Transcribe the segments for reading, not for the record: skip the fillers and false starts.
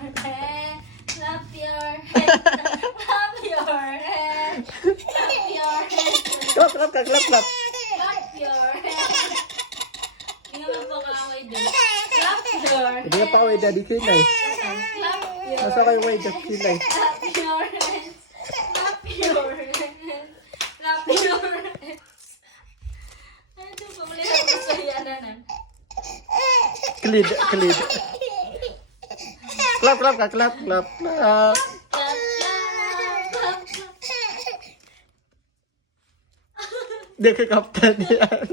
head. Clap your head. Clap your head. Clap your head. Clap, clap ka, clap, clap. Clap your head. Hindi nga magpakaaway din. Clap your head. Hindi nga pa ako yung daddy kilay. Clap your Nasa kayo kayo daddy kilay? Clap your hands. Clap your hands. Clap your hands. Ano pa ulit ako sa yananan? Klid, klid. Clap, clap ka, clap, clap, clap. Clap, clap, clap. Hindi ka kaptan yan.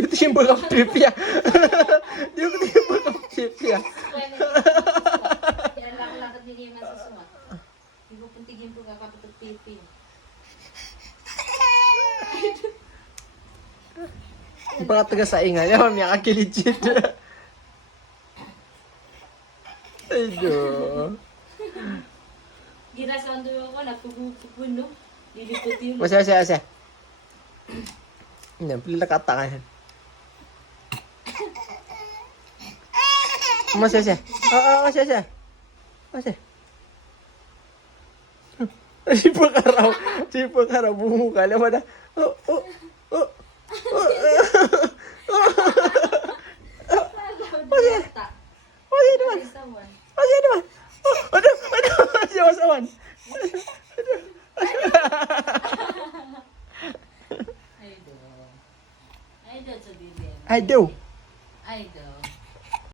Itu simbol of trip ya. Dia itu simbol of trip ya. Yan lang lakad din naman sa sumat. Hindi ko puntigin po kakapatog pipi. Baka taga saingan ya, mamaya kakiligid. Aduh. Girasan doon ako, nagpupuno. Lilipot yun. Masya. Hindi, pila katangan. Masya. Masya. Sipag araw, bumuka. Alam mo na. Masya naman. Aduh. Siyawasawan. Idol sa bibig. Aduh. Idol.